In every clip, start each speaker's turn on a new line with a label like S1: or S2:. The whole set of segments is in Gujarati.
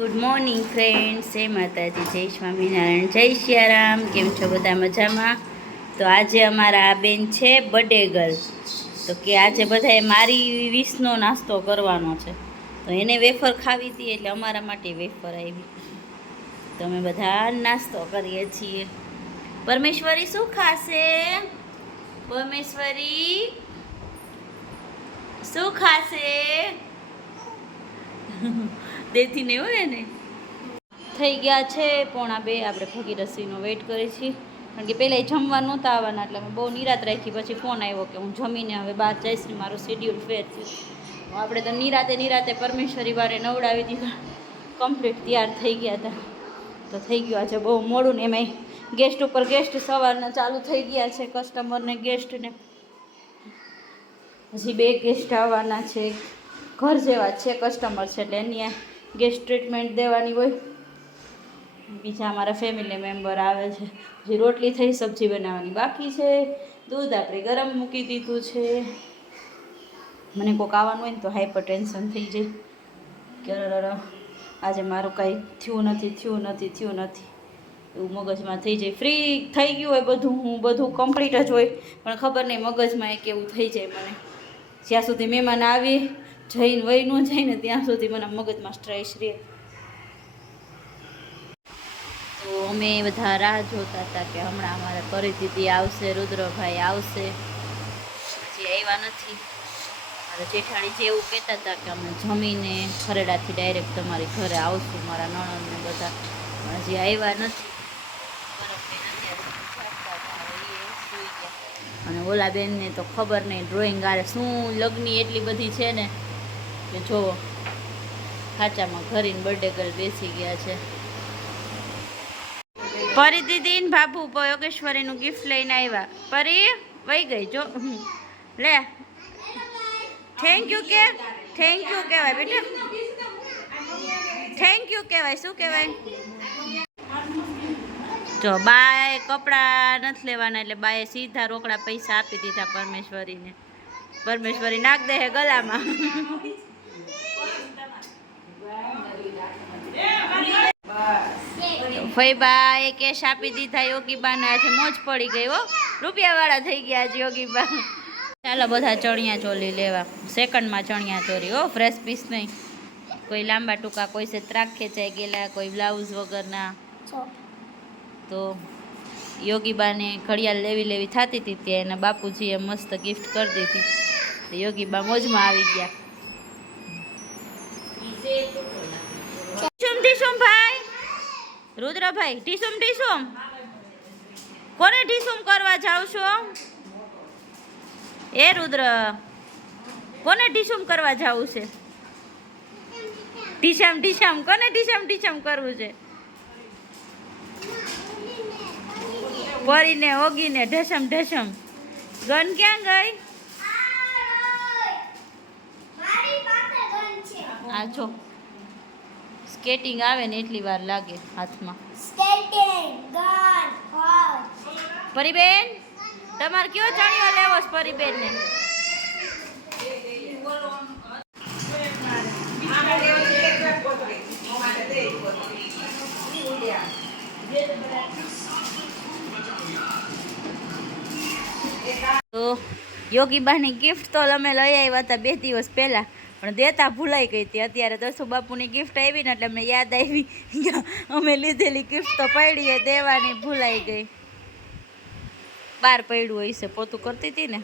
S1: ગુડ મોર્નિંગ ફ્રેન્ડ્સ જય માતાજી, જય સ્વામિનારાયણ, જય સિયારામ. કેમ છો બધા મજામાં? તો આજે અમારા આ બેન છે બર્થડે ગર્લ તો કે આજે બધાએ મારી વીસનો નાસ્તો કરવાનો છે. તો એને વેફર ખાવી હતી એટલે અમારા માટે વેફર આવી. તો અમે બધા નાસ્તો કરીએ છીએ. પરમેશ્વરી શું ખાશે? પરમેશ્વરી શું ખાશે? દેતી નહીં હોય ને થઈ ગયા છે, પોણા બે. આપણે ભગીરસીનો વેઇટ કરીએ છીએ કારણ કે પહેલાં જમવા નહોતા આવવાના, એટલે અમે બહુ નિરાત રાખી. પછી ફોન આવ્યો કે હું જમીને હવે બહાર જઈશ ને મારું શેડ્યુલ ફેર છે આપણે તો નિરાતે નિરાતે પરમેશ્વરી વારે નવડાવી દીધા. કમ્પ્લીટ તૈયાર થઈ ગયા હતા. તો થઈ ગયું આજે બહુ મોડું ને એમાંય ગેસ્ટ ઉપર ગેસ્ટ સવારના ચાલુ થઈ ગયા છે કસ્ટમરને ગેસ્ટને હજી બે ગેસ્ટ આવવાના છે. ઘર જેવા છે કસ્ટમર છે, એટલે એની ગેસ્ટ ટ્રીટમેન્ટ દેવાની હોય. બીજા અમારા ફેમિલી મેમ્બર આવે છે, જે રોટલી થઈ, સબ્જી બનાવવાની. બાકી છે, દૂધ આપણે ગરમ મૂકી દીધું છે. મને કોઈક આવવાનું હોય ને તો હાઈપર ટેન્શન થઈ જાય. કે આજે મારું કાંઈ થયું નથી થયું નથી થયું નથી. એવું મગજમાં થઈ જાય. ફ્રી થઈ ગયું હોય બધું, હું બધું કમ્પ્લીટ જ હોય. પણ ખબર નહીં, મગજમાં એક એવું થઈ જાય મને. જ્યાં સુધી મહેમાન આવી જઈને વહી ન જાય ને ત્યાં સુધી મને મગજમાં સ્ટ્રેસ રહે. તો અમે બધા રાહ જોતા હતા કે હમણાં અમારા પરિસ્થિતિ આવશે, રુદ્રભાઈ આવશે. હજી આવ્યા નથી. મારા જેઠાણી જે એવું કહેતા હતા કે અમે જમીને ખરેડાથી ડાયરેક્ટ તમારી ઘરે આવશું, મારા નણંદને બધા. પણ હજી આવ્યા નથી. અને ઓલા બેનને તો ખબર નહીં ડ્રોઈંગ આરે શું લગ્ની એટલી બધી છે ને. કે જો ખાચામાં ઘરીને બર્થડે ગર્લ બેસી ગયા છે. પરી દીદી ને બાબુ યોગેશ્વરીનું ગિફ્ટ લઈને આવ્યા. પરી, વહી ગઈ, જો લે. થેન્ક યુ કે થેન્ક યુ કહેવાય બેટા. થેન્ક યુ કહેવાય, શું કહેવાય? જો બાએ કપડાં નથી લેવાના એટલે બાએ સીધા રોકડા પૈસા આપી દીધા પરમેશ્વરીને. પરમેશ્વરી નાખ દે ગલામાં. ફઈબા એ કેશ આપી દીધા યોગીબાને આજે મોજ પડી ગઈ હો. રૂપિયાવાળા થઈ ગયા આજે યોગીબા. ચાલો બધા ચણિયા ચોલી લેવા. સેકન્ડમાં ચણિયા ચોરી. હો ફ્રેશ પીસ નહીં. કોઈ લાંબા ટૂંકા કોઈ છે ત્રાક ખેંચાઈ ગયેલા કોઈ બ્લાઉઝ વગરના. તો યોગીબાને ઘડિયાળ લેવી લેવી થતી હતી ત્યાં એના બાપુજીએ મસ્ત ગિફ્ટ કરી દીધી. તો યોગીબા મોજમાં આવી ગયા. ભાઈ રુદ્રભાઈ ટીસુમ ટીસુમ કોને ટીસુમ કરવા જાવ છો? એ રુદ્ર કોને ટીસુમ કરવા જાવું છે? ઢીસામ ઢીસામ કોને ઢીસામ ઢીસામ કરવું છે? પરીને ઓગીને ઢસમ ઢસમ. ગન ક્યાં ગઈ? આ જો. સ્કેટિંગ આવે ને એટલી વાર લાગે હાથમાં. પરીબેન તમારે કયો ચણિયો લેવો છે પરીબેન ને તો યોગીબાની ગિફ્ટ તો અમે લઈ આવ્યા હતા બે દિવસ પહેલાં. પણ દેતા ભૂલાઈ ગઈ હતી. અત્યારે દસુ બાપુની ગિફ્ટ આવી ને એટલે અમને યાદ આવી. અમે લીધેલી ગિફ્ટ તો પડી દેવાની ભૂલાઈ ગઈ. બાર પડ્યું હોય છે, પોતું કરતી હતી ને?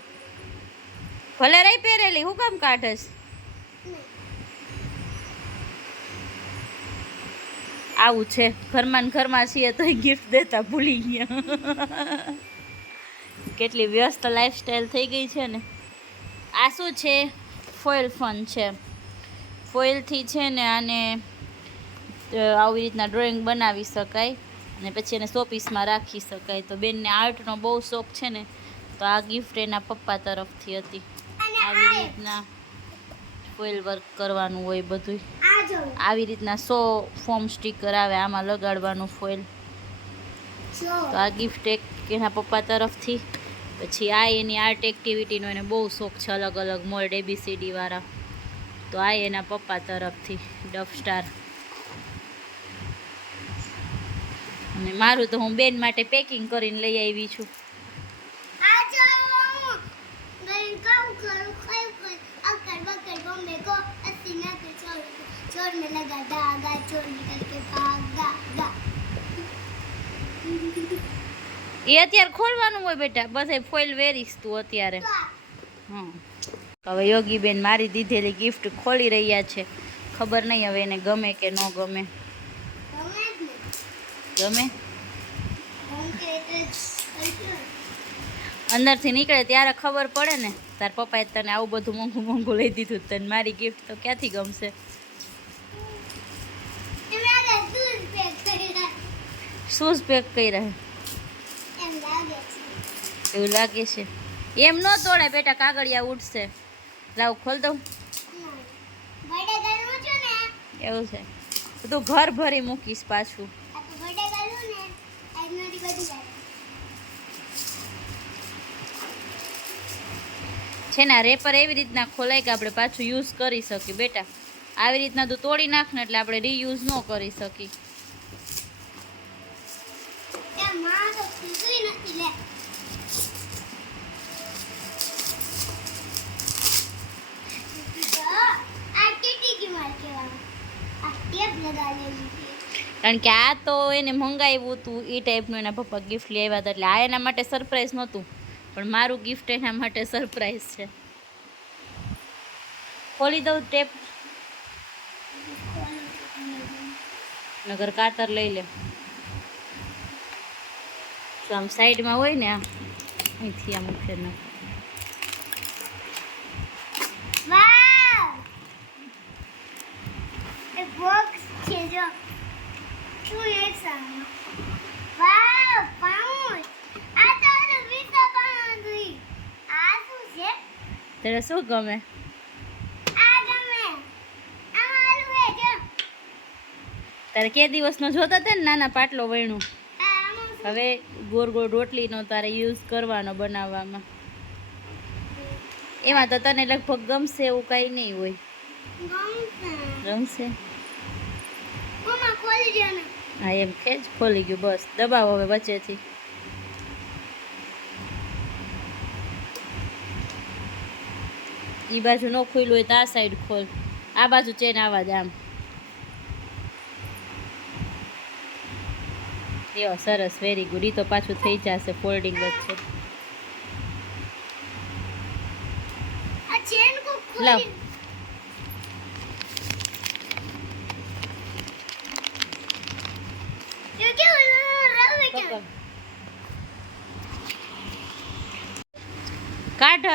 S1: ભલે રહી પહેરેલી, હું કામ કાઢસ આવું છે, ઘરમાં ઘરમાં છીએ તો ગિફ્ટ દેતા ભૂલી ગયા. કેટલી વ્યસ્ત લાઈફસ્ટાઈલ થઈ ગઈ છે ને. આ શું છે? ફોઇલ ફન છે. ફોઇલથી છે ને આને આવી રીતના ડ્રોઈંગ બનાવી શકાય અને પછી એને શોપીસમાં રાખી શકાય. તો બેનને આર્ટનો બહુ શોખ છે ને તો આ ગિફ્ટ એના પપ્પા તરફથી હતી. આવી રીતના ફોઇલ વર્ક કરવાનું હોય બધું આવી રીતના સો ફોર્મ સ્ટીકર આવે આમાં લગાડવાનું ફોઇલ. તો આ ગિફ્ટ એક એના પપ્પા તરફથી. પછી આ એની આર્ટ એક્ટિવિટીનો એને બહુ શોખ છે અલગ અલગ મોલ્ડ એબીસીડી વાળા તો આ એના પપ્પા તરફથી ડફ સ્ટાર અને મારું તો હું બેન માટે પેકિંગ કરીને લઈ આવી છું
S2: આ જો मैं काम करूं खाऊं कर अकर बकर बम्बे को अस्सी ना के छोड़ छोड़ में लगा धागा छोड़ निकल के भागा गा
S1: એ અત્યારે ખોલવાનું હોય બેટા. બધા ફોઇલ વેરીશ તું અત્યારે. હં હવે યોગીબેન મારી દીધેલી ગિફ્ટ ખોલી રહ્યા છે. ખબર નહીં હવે એને ગમે કે ન ગમે. ગમે? અંદરથી નીકળે ત્યારે ખબર પડે ને. તાર પપ્પાએ તને આવું બધું મોંઘું મોંઘું લઈ દીધું તને મારી ગિફ્ટ તો ક્યાંથી ગમશે? શૂઝ પેક કર્યા? એવું લાગે છે. એમ ન તોડે બેટા, કાગળિયા ઉડશે. લાવ, ખોલ દઉં. એવું છે. તું ઘર ભરી મૂકીશ પાછું. છે ને રેપર એવી રીતના ખોલાય કે આપણે પાછું યુઝ કરી શકીએ બેટા. આવી રીતના તું તોડી નાખ ને એટલે આપણે રીયુઝ ન કરી શકી કારણ કે આ તો એને મંગાવ્યું હતું એ ટાઈપનું એના પપ્પા ગિફ્ટ લઈ આવ્યા હતા. એટલે આ એના માટે સરપ્રાઈઝ નહોતું. પણ મારું ગિફ્ટ એના માટે સરપ્રાઈઝ છે. ખોલી દઉં ટેપ. નગર કાતર લઈ લે. આમ સાઈડમાં હોય ને અહીંથી આમ ઉઠે ના
S2: વાવ એક બોક્સ છે જો શું એ સામે વાવ પાઉચ આ તો ઓલો વિસા પાઉચ આ શું છે
S1: શું ગમે
S2: આ ગમે આમાં આલુ હે જો
S1: તારે કે દિવસનો જોતા હતા ને નાના પાટલો
S2: આમાં શું
S1: હવે ગોળ ગોળ રોટલીનો તારે યુઝ કરવાનો બનાવવામાં. એમાં તો તને લગભગ ગમશે એવું કાંઈ નહીં હોય.
S2: ગમશે
S1: ગમશે
S2: મમ્મા ખોલી દે ને
S1: હા એમ કે જ ખોલી ગયું બસ. દબાવો હવે વચ્ચેથી. એ બાજુ ન ખુલ્લું હોય તો આ સાઈડ ખોલ. આ બાજુ ચેન આવા જ આમ. યો સરસ વેરી ગુડ ઈ તો પાછું થઈ જશે ફોલ્ડિંગ જ છે. લાવ.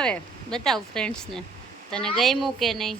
S1: હવે બતાવ ફ્રેન્ડ્સને તને ગમ્યું કે નહીં?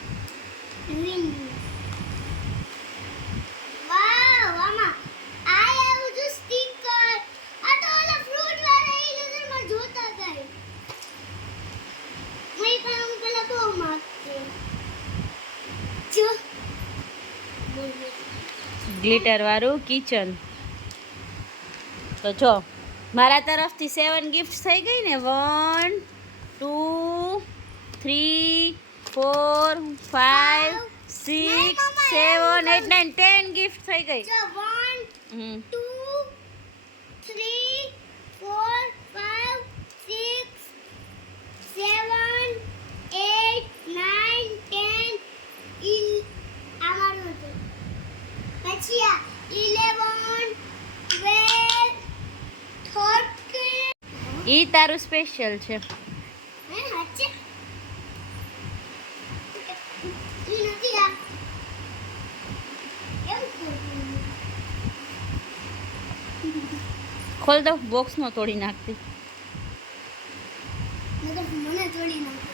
S2: ગ્લિટર વાળું
S1: કિચન. તો જો મારા તરફથી સેવન ગિફ્ટ થઈ ગઈ ને
S2: one two three four five six seven eight nine ten gift થઈ ગઈ.
S1: હમ. તારું સ્પેશિયલ છે. ખોલ દો બોક્સ નો તોડી નાખતી
S2: નકર મને તોડી નાખે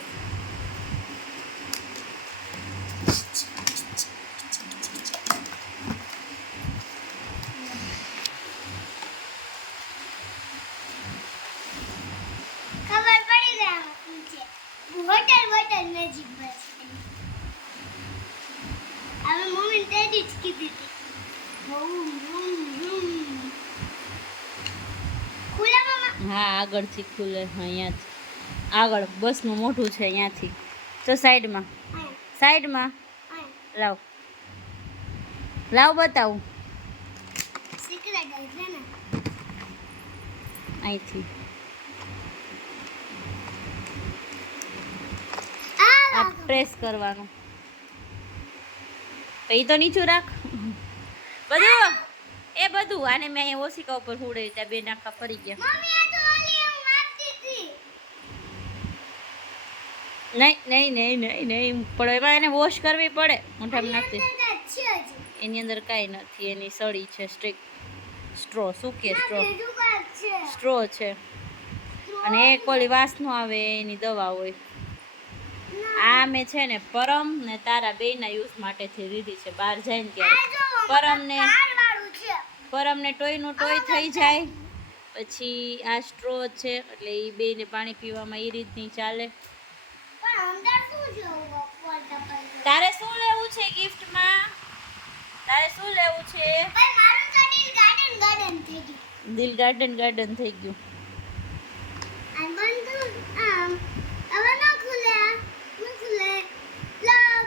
S2: ખબર પડી ગઈ આમાં શું છે હોટલ હોટલ નજીક બસ હવે મમ્મી તેડી જ કીધી હતી.
S1: હા આગળથી ખુલે અહીંયાથી. આગળ બસનું મોઢું છે અહીંયાથી. તો સાઈડમાં. સાઈડમાં. લાવ. લાવ બતાવું. અહીંથી
S2: આ
S1: આ પ્રેસ કરવાનું. તો એ તો નીચું રાખ. બધું? એ બધું. આને મેં અહીંયા ઓશિકા ઉપર હુડે ત્યાં બે નાખા ફરી ગયા. નહીં નહીં નહીં નહીં નહીં. પણ એમાં એને વોશ કરવી પડે. મોઢામાં નાખતી એની અંદર કાંઈ નથી. એની સળી છે સ્ટ્રીક સ્ટ્રો શું કે સ્ટ્રો સ્ટ્રો છે. અને એક ઓલી વાસ નો આવે એની દવા હોય. આ મેં છે ને પરમ ને તારા બેયના યુઝ માટેથી લીધી છે બહાર જાય ને ત્યારે
S2: પરમ ને
S1: પરમને ટોયનું ટોય થઈ જાય. પછી આ સ્ટ્રો છે એટલે એ બેયને પાણી પીવામાં એ રીતની ચાલે. તારે શું લેવું છે ગિફ્ટમાં તારે શું લેવું છે?
S2: દિલ ગાર્ડન ગાર્ડન થઈ ગયું
S1: દિલ ગાર્ડન ગાર્ડન થઈ ગયું
S2: આ બંધ આમ હવે ન ખુલે આ ન ખુલે લવ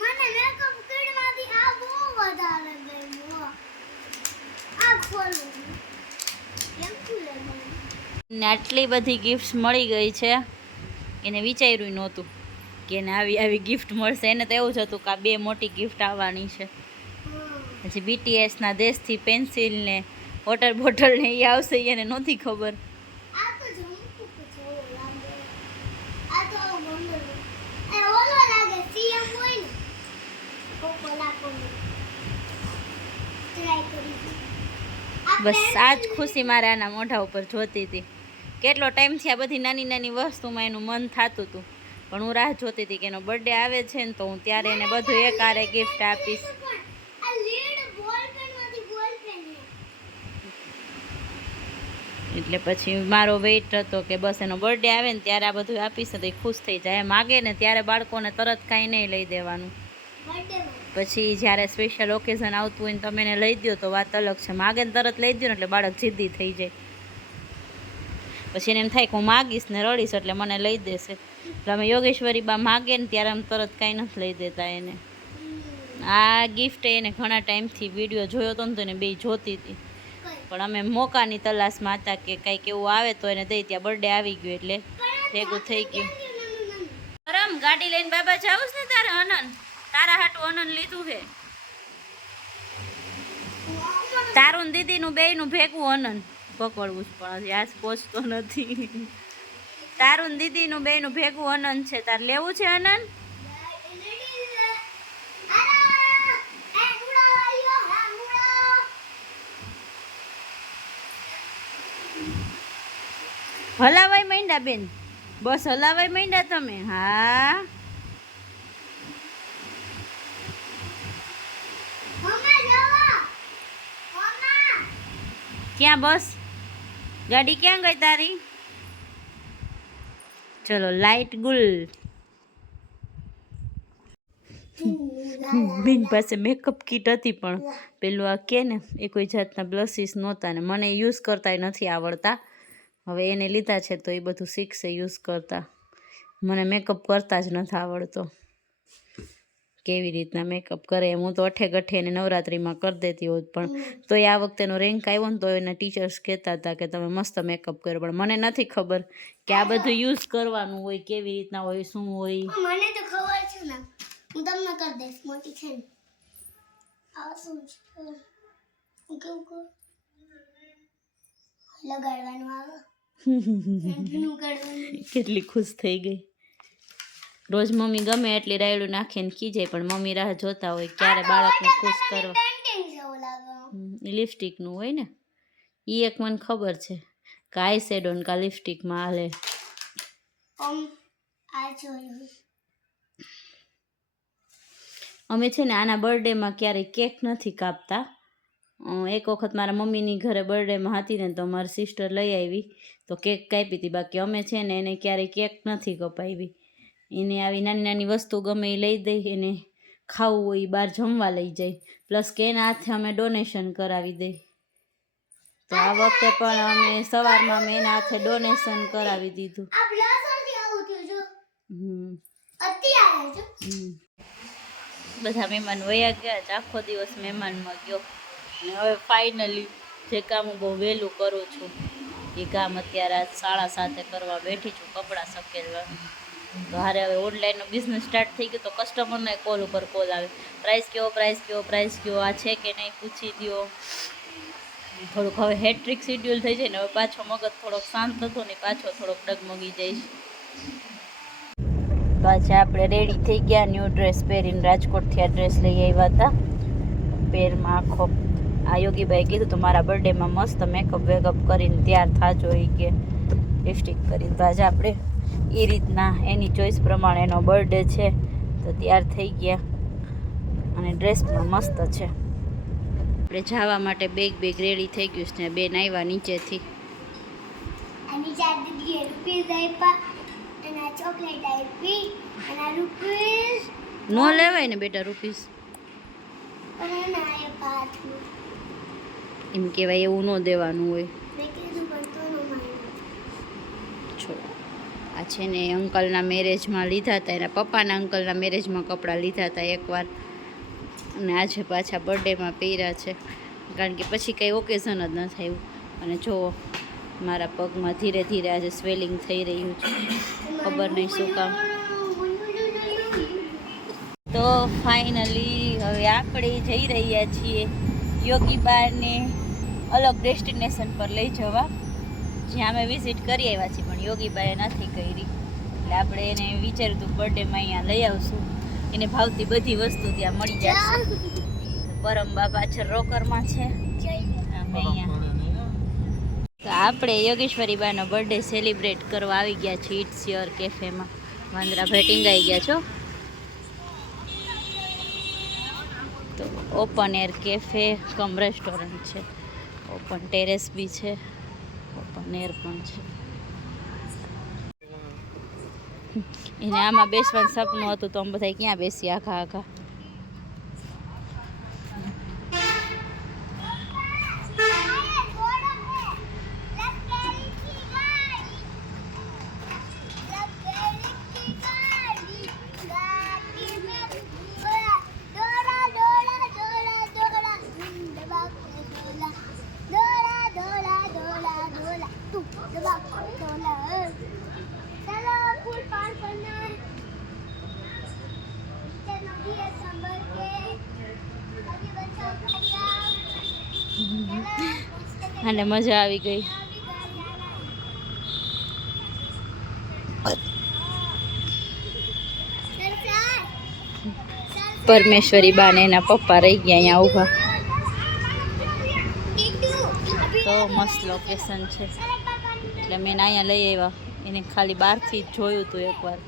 S2: મને મેકઅપ કિટમાંથી આ બહુ વધારે ગયું હો. આ ખોલું કેમ ખુલે મને
S1: ને આટલી બધી ગિફ્ટ મળી ગઈ છે. એને વિચાર્યું નહોતું કે એને આવી આવી ગિફ્ટ મળશે. એને તો એવું જ હતું કે આ બે મોટી ગિફ્ટ આવવાની છે. પછી બીટીએસના દેશથી પેન્સિલ ને વોટર બોટલ ને એ આવશે એને નહોતી ખબર. બસ આ જ ખુશી મારે આના મોઢા ઉપર જોતી હતી. કેટલો ટાઈમથી આ બધી નાની નાની વસ્તુમાં એનું મન થતું હતું પણ હું રાહ જોતી હતી કે એનો બર્થડે આવે છે ને તો હું ત્યારે એને બધું એકારે ગિફ્ટ આપીશ. એટલે પછી મારો વેઇટ હતો કે બસ એનો બર્થડે આવે ને ત્યારે આ બધું આપીશ તો એ ખુશ થઈ જાય. માગે ને ત્યારે બાળકોને તરત કાંઈ નહીં લઈ દેવાનું. પછી જ્યારે સ્પેશિયલ ઓકેઝન આવતું હોય ને તમે એને લઈ દો તો વાત અલગ છે. માગે ને તરત લઈ દો ને એટલે બાળક જિદ્દી થઈ જાય. પછી એને એમ થાય કે હું માગીશ ને રડીશ એટલે મને લઈ દેશે. એટલે અમે યોગેશ્વરી બા માગે ને ત્યારે અમે તરત કાંઈ નથી લઈ દેતા એને. આ ગિફ્ટ એને ઘણા ટાઈમથી વીડિયો જોયો હતો ને તો એને બે જોતી હતી. પણ અમે મોકાની તલાશમાં હતા કે કંઈક એવું આવે તો એને દઈ ત્યાં બર્થડે આવી ગયો એટલે ભેગું થઈ ગયું. રમ ગાડી લઈને બાબા જાવું ને તારે અનન? તારા હાટું અનન લીધું છે. તારું દીદીનું બેયનું ભેગું અનન. પકડવું જ પણ આજ પહોંચતો નથી. તારું દીદીનું બેનું ભેગું અનંત છે. તારે લેવું છે અનંત? હલાવાય માંડ્યા બેન? બસ હલાવાય માંડ્યા તમે? હા. ક્યાં બસ? ગાડી ક્યાં ગઈ તારી? ચલો, લાઈટ ગુલ. બેન પાસે મેકઅપ કીટ હતી પણ પેલું આ કે ને, એ કોઈ જાતના બ્લસીસ નહોતા ને મને યુઝ કરતા નથી આવડતા. હવે એને લીધા છે તો એ બધું શીખશે યુઝ કરતા. મને મેકઅપ કરતા જ નથી આવડતો. કેવી રીતના મેકઅપ કરે એમ હું તો અઠે ગઠે એને નવરાત્રિમાં કરી દેતી હોત પણ તો એ આ વખતેનો રેન્ક આવ્યો ને તો એના ટીચર્સ કહેતા હતા કે તમે મસ્ત મેકઅપ કર્યો પણ મને નથી ખબર કે આ બધું યુઝ કરવાનું હોય કેવી રીતના હોય શું હોય.
S2: મને તો ખબર છે ને હું તમને કરી દઈશ મોટી છે ને. આ શું છે? કેવું કહું? લગાડવાનું આવે.
S1: કેટલી ખુશ થઈ ગઈ. રોજ મમ્મી ગમે એટલી રાયડું નાખીને ખીજાય પણ મમ્મી રાહ જોતા હોય ક્યારે બાળકને ખુશ કરવા. લિપસ્ટિકનું હોય ને. એ એક મને ખબર છે કે આઈ શેડો કા લિપસ્ટિકમાં હાલે. અમે છે ને આના બર્થડેમાં ક્યારેય કેક નથી કાપતા. એક વખત મારા મમ્મીની ઘરે બર્થડેમાં હતી ને તો મારી સિસ્ટર લઈ આવી તો કેક કાપી હતી બાકી અમે છે ને એને ક્યારેય કેક નથી કપાવી. એને આવી નાની નાની વસ્તુ ગમે એ લઈ દઈ એને ખાવું હોય એ બહાર જમવા લઈ જાય. પ્લસ કે એના હાથે અમે ડોનેશન કરાવી દઈ તો આ વખતે પણ અમે સવારમાં અમે એના હાથે ડોનેશન કરાવી દીધું. બધા મહેમાન વયા ગયા જ આખો દિવસ મહેમાનમાં ગયો. અને હવે ફાઇનલી જે કામ હું બહુ વહેલું કરું છું એ કામ અત્યારે સાડા સાતે કરવા બેઠી છું કપડાં સકેલવા તો હારે હવે ઓનલાઈનનો બિઝનેસ સ્ટાર્ટ થઈ ગયો તો કસ્ટમરને કોલ ઉપર કોલ આવે. પ્રાઇસ કેવો પ્રાઇસ કેવો પ્રાઇસ કેવો આ છે કે નહીં પૂછી દ્યો. થોડુંક હવે હેટ્રિક શેડ્યુલ થઈ જાય ને હવે પાછો મગજ થોડોક શાંત થતો ને પાછો થોડોક ડગમગી જઈશ આજે આપણે રેડી થઈ ગયા ન્યૂ ડ્રેસ પહેરીને રાજકોટથી આ ડ્રેસ લઈ આવ્યા હતા. પેરમાં આખો આ યોગીભાઈ કીધું તો મારા બર્થડેમાં મસ્ત મેકઅપ વેકઅપ કરીને તૈયાર થાજો એ કે લિપસ્ટિક કરીને. તો આજે આપણે એ રીતના એની ચોઈસ પ્રમાણે એનો બર્થડે છે તો તૈયાર થઈ ગયા. અને ડ્રેસ પણ મસ્ત છે. આપણે જવા માટે બેગ બેગ રેડી થઈ ગયું છે ને બેન આવ્યા નીચેથી. ન લેવાય ને બેટા રૂપીસ એમ કહેવાય એવું ન દેવાનું હોય
S2: મેં કીધું પણ તો ન માન્યું
S1: છોડો આ છે ને અંકલના મેરેજમાં લીધા હતા, એના પપ્પાના અંકલના મેરેજમાં કપડાં લીધા હતા એકવાર. અને આજે પાછા બર્થડેમાં પહેર્યા છે. કારણ કે પછી કંઈ ઓકેઝન જ ન થયું અને જો મારા પગમાં ધીરે ધીરે આજે સ્વેલિંગ થઈ રહ્યું છે. ખબર નહીં શું કામ. તો ફાઇનલી હવે આપણે જઈ રહ્યા છીએ. યોગી બારને અલગ ડેસ્ટિનેશન પર લઈ જવા. જ્યાં અમે વિઝિટ કરી આવ્યા છીએ પણ યોગીબાએ નથી કરી. એટલે આપણે એને વિચાર્યું હતું બર્થડેમાં અહીંયા લઈ આવશું. એને ભાવતી બધી વસ્તુ ત્યાં મળી જશે પરમ બાપા છે રોકરમાં છે. અમે અહીંયા. તો આપણે યોગેશ્વરી બાનો બર્થડે સેલિબ્રેટ કરવા આવી ગયા છીએ ઇટ્સ યોર કેફેમાં વાંદરા ભેટિંગાઈ ગયા છો? તો open air cafe cum restaurant છે. ઓપન ટેરેસ બી છે. ઓપન એર પણ છે. એને આમાં બેસવાનું સપનું હતું તો અમે બધા ક્યાં બેસી આખા આખા. મજા આવી ગઈ. પરમેશ્વરી બા ને એના પપ્પા રહી ગયા અહીંયા ઊભા. તો મસ્ત લોકેશન છે. એટલે મેં અહીંયા લઈ આવ્યા. એને ખાલી બહારથી જ જોયું હતું એકવાર.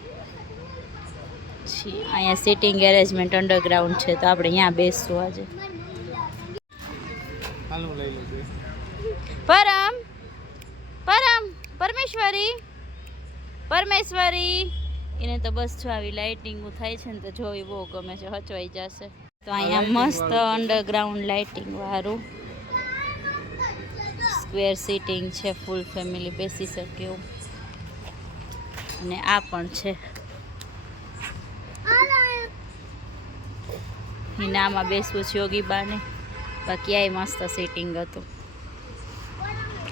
S1: પછી અહીંયા સિટિંગ એરેન્જમેન્ટ અંડરગ્રાઉન્ડ છે, તો આપણે અહીંયા બેસશું આજે. પરમ પરમ પરમેશ્વરી પરમેશ્વરી. એને તો બસ જો આવી લાઇટિંગ થાય છે ને તો જોવી બહુ ગમે છે હચવાઈ જશે. તો અહીંયા મસ્ત અંડરગ્રાઉન્ડ લાઇટિંગ વાળું. સ્ક્વેર સીટિંગ છે ફૂલ ફેમિલી બેસી શકે એવું. અને આ પણ છે. હિનામાં બેસવું છે યોગી બાને બાકી આ મસ્ત સીટિંગ હતું.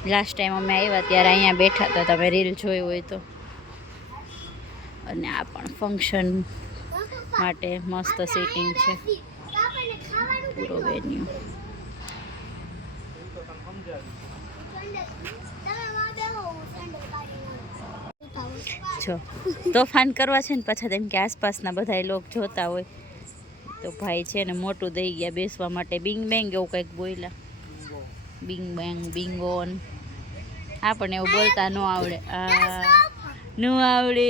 S1: લાસ્ટ ટાઈમ અમે આવ્યા ત્યારે અહીંયા બેઠા હતા. તમે રીલ જોઈ હોય તો. અને આ પણ ફંક્શન માટે મસ્ત સીટિંગ છે. પૂરો વેન્યુ જો, તોફાન કરવા છે ને પાછા તેમ કે આસપાસના બધા લોક જોતા હોય. તો ભાઈ છે ને મોટું દઈ ગયા બેસવા માટે. બિંગ બેંગ એવું કંઈક બોલ્યા. બિંગ બેંગ બિંગોન આપણને એવું બોલતા ન આવડે. ન આવડે.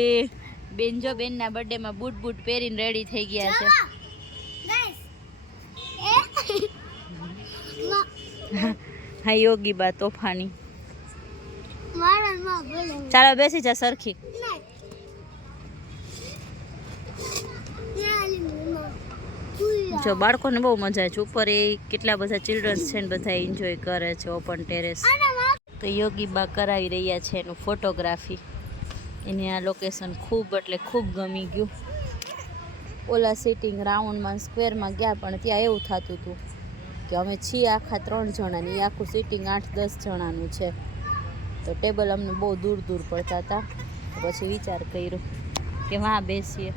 S1: બેન જો બેનના બર્થડેમાં બૂટ બૂટ પહેરીને રેડી થઈ ગયા છે. હા યોગી બા તોફાની. ચાલો બેસી જા સરખી
S2: નહીં યાલી મમ્મા તું
S1: જો બાળકોને બહુ મજા છે. ઉપર એ કેટલા બધા ચિલ્ડ્રન્સ છે ને બધા એન્જોય કરે છે ઓપન ટેરેસ તો યોગી બા કરાવી રહ્યા છે એનું ફોટોગ્રાફી એને આ લોકેશન ખૂબ એટલે ખૂબ ગમી ગયું. ઓલા સિટિંગ રાઉન્ડમાં સ્ક્વેરમાં ગયા પણ ત્યાં એવું થતું હતું કે અમે છીએ આખા ત્રણ જણાની. એ આખું સિટિંગ આઠ દસ જણાનું છે. તો ટેબલ અમને બહુ દૂર દૂર પડતા હતા. પછી વિચાર કર્યો કે વાં બેસીએ.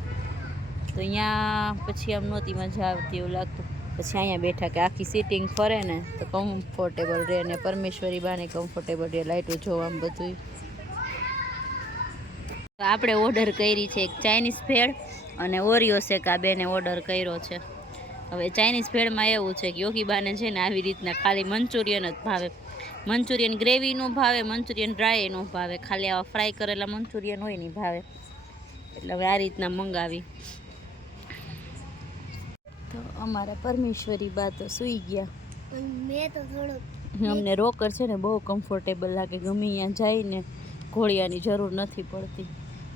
S1: તો અહીંયા પછી આમ નહોતી મજા આવતી એવું લાગતું. પછી અહીંયા બેઠા કે આખી સિટિંગ ફરે ને તો કમ્ફર્ટેબલ રહે ને પરમેશ્વરી બાને કમ્ફર્ટેબલ રહે લાઇટો જોવામાં બધું તો આપણે ઓર્ડર કરી છે એક ચાઇનીઝ ભેળ અને ઓરિયો શેક આ બેને ઓર્ડર કર્યો છે. હવે ચાઇનીઝ ભેળમાં એવું છે કે યોગી બાને છે ને આવી રીતના ખાલી મંચુરિયન જ ભાવે. મંચુરિયન ગ્રેવીનું ભાવે, મંચુરિયન ડ્રાયનું ભાવે. ખાલી આવા ફ્રાય કરેલા મંચુરિયન હોય નહીં ભાવે. એટલે હવે આ રીતના મંગાવી. અમારા પરમેશ્વરી બા તો સૂઈ ગયા.
S2: મેં તો થોડો
S1: અમને રોકર છે ને બહુ કમ્ફર્ટેબલ લાગે ગમે ત્યાં જઈને ઘોડિયાની જરૂર નથી પડતી.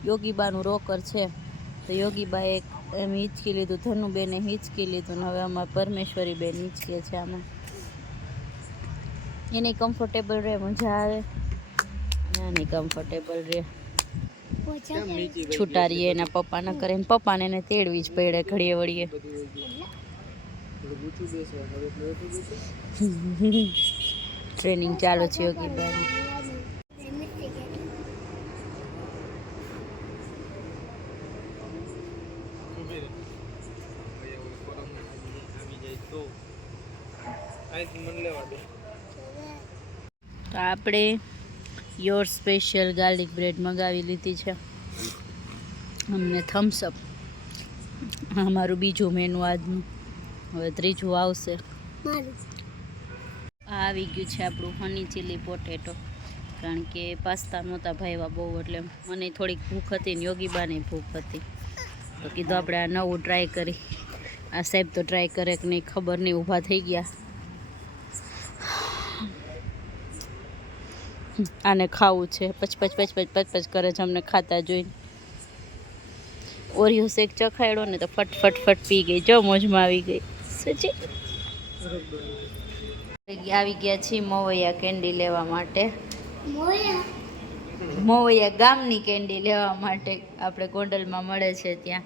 S1: યોગીબાનું રોકર છે. તો યોગીબાએ એમ હિંચકી લીધું ધનુબેને હિંચકી લીધું ને હવે અમારા પરમેશ્વરી બેન હિંચકે છે આમાં. એને કમ્ફર્ટેબલ રહે મજા આવે. નાની કમ્ફર્ટેબલ રહે.
S2: ઓછા
S1: છૂટા રહીએ એના પપ્પાના કરે ને પપ્પાને એને તેડવી જ પડે ઘડીએ વળીએ. ટ્રેનિંગ ચાલુ છે યોગીબાની તો આપણે યોર સ્પેશિયલ ગાર્લિક બ્રેડ મગાવી લીધી છે. અમને થમ્સઅપ અમારું બીજું મેનુ આજનું. હવે ત્રીજું આવશે. આ આવી ગયું છે આપણું હની ચીલી પોટેટો કારણ કે પાસ્તા નહોતા ભાઈવા બહુ એટલે મને થોડીક ભૂખ હતી ને યોગીબાની ભૂખ હતી. તો કીધું આપણે આ નવું ટ્રાય કરી. આ સાહેબ તો ટ્રાય કરે કે નહીં ખબર નહીં ઊભા થઈ ગયા. આને ખાવું છે. પચ પચ પચ પચ પચ પચ કરે છે અમને ખાતા જોઈને. ઓરિયો શેક ચખાડ્યો ને તો ફટ ફટ ફટ પી ગઈ. જો મોજમાં આવી ગઈ. આવી ગયા છીએ મોવૈયા કેન્ડી લેવા માટે. મોવૈયા? ગામની કેન્ડી લેવા માટે આપણે ગોંડલમાં મળે છે ત્યાં.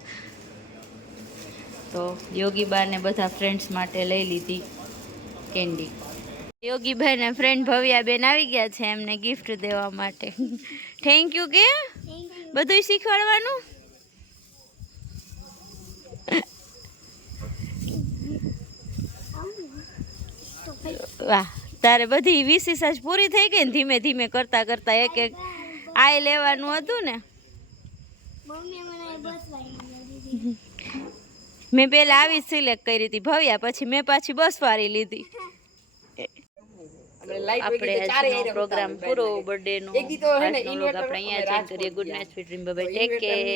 S1: તો યોગીબાને બધા ફ્રેન્ડ્સ માટે લઈ લીધી કેન્ડી. યોગીભાઈને ફ્રેન્ડ ભવ્યાબેન આવી ગયા છે એમને ગિફ્ટ દેવા માટે. થેન્ક યુ કે? બધું શીખવાડવાનું? વાહ તારે બધી વીસીસ આજ પૂરી થઈ ગઈ ને ધીમે ધીમે કરતા કરતા એક એક આય લેવાનું હતું ને?
S2: મમ્મી મને બસ વાળી દીધી
S1: મેં પેલા આવી સિલેક્ટ કરી હતી ભવ્યા પછી મેં પાછી બસ વારી લીધી. આપણે આજનો પ્રોગ્રામ પૂરો બર્થડે નો આજનો vlog આપણે અહીંયા ચેન્જ કરીએ. Good night sweet dream bye take care